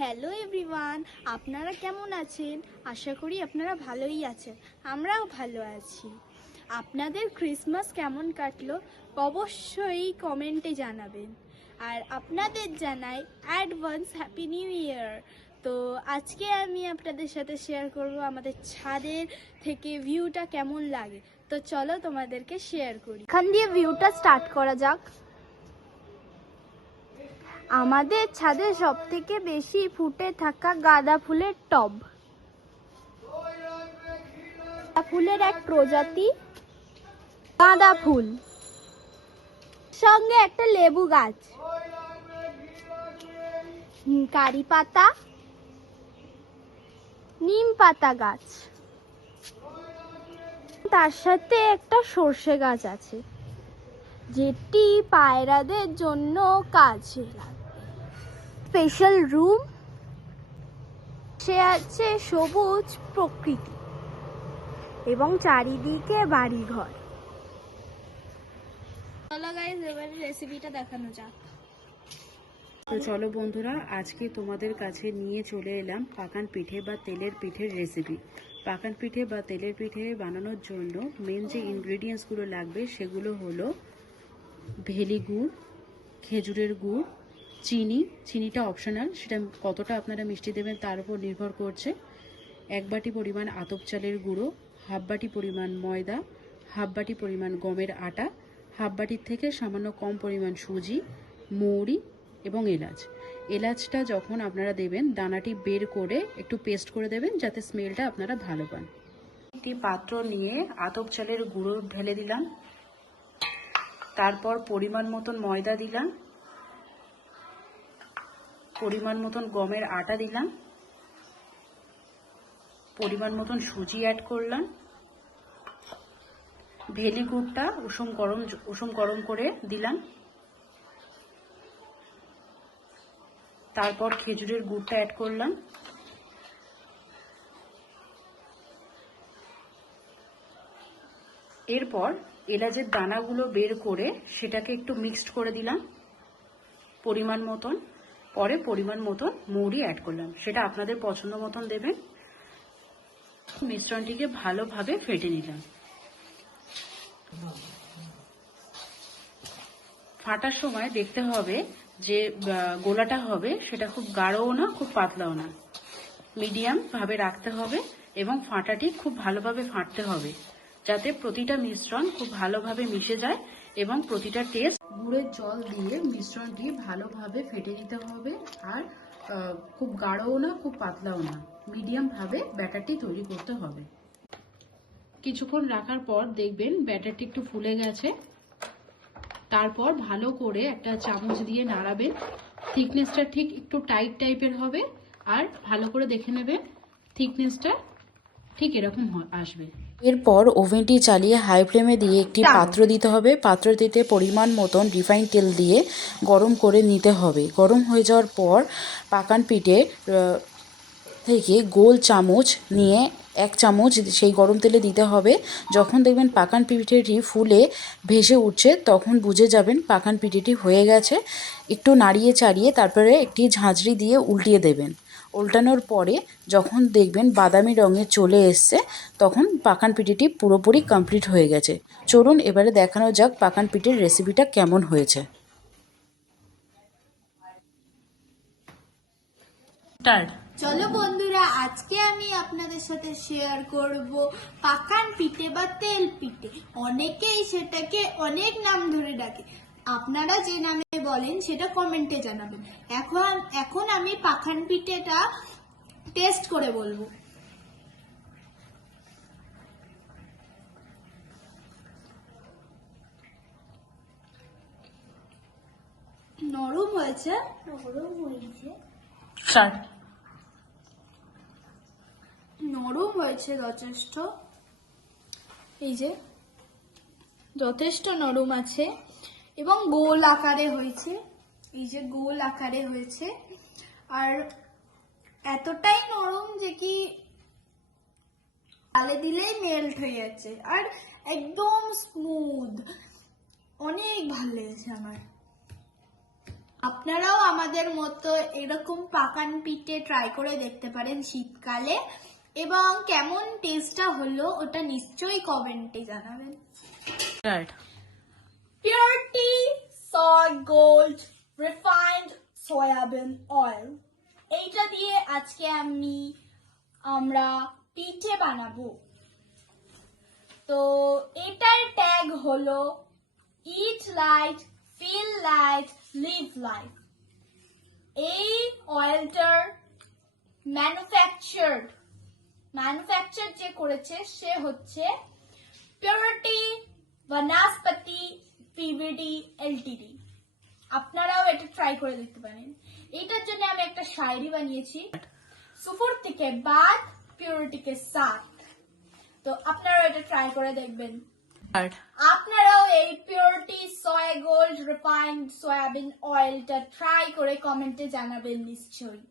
Hello everyone আপনারা কেমন আছেন? আশা করি আপনারা ভালোই আছেন। আমরাও ভালো আছি। আপনাদের ক্রিসমাস কেমন কাটলো? অবশ্যই কমেন্টে জানাবেন। আর আপনাদের জানাই অ্যাডভান্স হ্যাপি নিউ ইয়ার তো আজকে আমি আপনাদের সাথে শেয়ার করব আমাদের ছাদের থেকে ভিউটা কেমন লাগে। তো চলো তোমাদেরকে শেয়ার করি। এখান দিয়ে ভিউটা স্টার্ট করা যাক। আমাদের ছাদে সব থেকে বেশি ফুটে থাকা গাঁদা ফুলের টব। ফুলের এক প্রজাতি গাঁদা ফুল। সঙ্গে একটা লেবু গাছ। কারি পাতা। নিম পাতা গাছ। তার সাথে একটা সর্ষে গাছ আছে, যেটি পায়রাদের জন্য কাজে লাগে স্পেশাল রুম সে আছে সবুজ প্রকৃতি এবং চারিদিকে বাড়িঘর। চলো গাইজ এবারে রেসিপিটা দেখানো যাক। তো চলো বন্ধুরা আজকে তোমাদের কাছে নিয়ে চলে এলাম পাকান পিঠে বা তেলের পিঠের রেসিপি পাকান পিঠে বা তেলের পিঠে বানানোর জন্য মেন যে ইনগ্রেডিয়েন্টসগুলো লাগবে সেগুলো হলো ভেলি গুড় খেজুরের গুড় চিনি, চিনিটা অপশনাল সেটা কতটা আপনারা মিষ্টি দেবেন তার উপর নির্ভর করছে। এক বাটি পরিমাণ আতপ চালের গুঁড়ো, হাফ বাটি পরিমাণ ময়দা, হাফ বাটি পরিমাণ গমের আটা, হাফ বাটির থেকে সামান্য কম পরিমাণ সুজি, মৌরি এবং এলাচ। এলাচটা যখন আপনারা দেবেন, দানাটি বের করে একটু পেস্ট করে দেবেন যাতে স্মেলটা আপনারা ভালো পান। একটি পাত্র নিয়ে আতপ চালের গুঁড়ো ঢেলে দিলাম। তারপর পরিমাণ মতন ময়দা দিলাম। পরিমাণ মতন গমের আটা দিলাম। পরিমাণ মতন সুজি অ্যাড করলাম। ভেলি গুড়টা উষুম গরম উষুম গরম করে দিলাম। তারপর খেজুরের গুড়টা অ্যাড করলাম। এরপর এলাচের দানাগুলো বের করে সেটাকে একটু মিক্সড করে দিলাম। পরিমাণ মতন। পরে পরিমাণ মতন মৌরি অ্যাড করলাম। সেটা আপনাদের পছন্দ মতন দেবেন। মিশ্রণটিকে ভালোভাবে ফেটে নিলাম। ফাটার সময় দেখতে হবে যে গোলাটা হবে, সেটা খুব গাঢ়ও না, খুব পাতলাও না। মিডিয়াম ভাবে রাখতে হবে এবং ফাটাটি খুব ভালোভাবে ফাটতে হবে, যাতে প্রতিটা মিশ্রণ খুব ভালোভাবে মিশে যায় এবং প্রতিটা টেস্ট গুড়ের জল দিয়ে মিশ্রণটি ভালোভাবে ফেটে নিতে হবে আর খুব গাঢ়ও না, খুব পাতলাও না। মিডিয়াম ভাবে ব্যাটারটি তৈরি করতে হবে। কিছুক্ষণ রাখার পর দেখবেন ব্যাটারটি একটু ফুলে গেছে। তারপর ভালো করে একটা চামচ দিয়ে নাড়াবেন। থিকনেসটা ঠিক একটু টাইট টাইপের হবে। আর ভালো করে দেখে নেবেন, থিকনেসটা ঠিক এরকম আসবে। এরপর ওভেনটি চালিয়ে হাই ফ্লেমে দিয়ে একটি পাত্র দিতে হবে। পাত্রটিতে পরিমাণ মতন রিফাইন তেল দিয়ে গরম করে নিতে হবে। গরম হয়ে যাওয়ার পর পাকান পিঠে থেকে গোল চামচ নিয়ে এক চামচ সেই গরম তেলে দিতে হবে। যখন দেখবেন পাকান পিঠেটি ফুলে ভেসে উঠছে, তখন বুঝে যাবেন পাকান পিঠেটি হয়ে গেছে। একটু নাড়িয়ে চাড়িয়ে তারপরে একটি ঝাঁঝরি দিয়ে উল্টিয়ে দেবেন। উল্টানোর পরে যখন দেখবেন বাদামি রঙে চলে এসছে, তখন পাকান পিঠেটি পুরোপুরি কমপ্লিট হয়ে গেছে। চলুন এবারে দেখানো যাক পাকান পিঠের রেসিপিটা কেমন হয়েছে। স্টার্ট। চলো বন্ধুরা আজকে আমি আপনাদের সাথে শেয়ার করব পাকান পিঠে বা তেল পিঠে। অনেকেই সেটাকে অনেক নাম ধরে ডাকে। আপনারা যে নামে বলেন সেটা কমেন্টে জানাবেন। এখন এখন আমি পাখান পিঠেটা টেস্ট করে বলব। নরম হয়েছে? নরম হয়েছে। নরম হয়েছে যথেষ্ট। এই যে, যথেষ্ট নরম আছে এবং গোল আকারে হয়েছে। এই যে গোল আকারে হয়েছে। আর এতটাই নরম যে কি তালে দিলেই মেল্ট হয়ে যাচ্ছে। আর একদম স্মুথ অনেক ভালো লেগেছে আমার। আপনারাও আমাদের মতো এরকম পাকান পিঠে ট্রাই করে দেখতে পারেন শীতকালে। এবং কেমন টেস্টটা হলো ওটা নিশ্চয়ই কমেন্টে জানাবেন। Purity soy gold refined soybean oil. এইটা দিয়ে আজকে আমি আমরা পিঠে বানাবো। তো এটার ট্যাগ হলো eat light feel light live life এই অয়েলটার ম্যানুফ্যাকচার্ড ম্যানুফ্যাকচার যে করেছে সে হচ্ছে পিউরিটি বনাস্পতি পিভিডি এলটিডি আপনারাও এটা ট্রাই করে দেখতে পারেন। এটার জন্য আমি একটা শায়রি বানিয়েছি। সুফুর্তি কে বাদ পিউরিটি কে সাথ তো আপনারাও এটা ট্রাই করে দেখবেন। আপনারাও এই purity soya gold refined soyabean অয়েলটা ট্রাই করে কমেন্টে জানাবেন নিশ্চয়ই।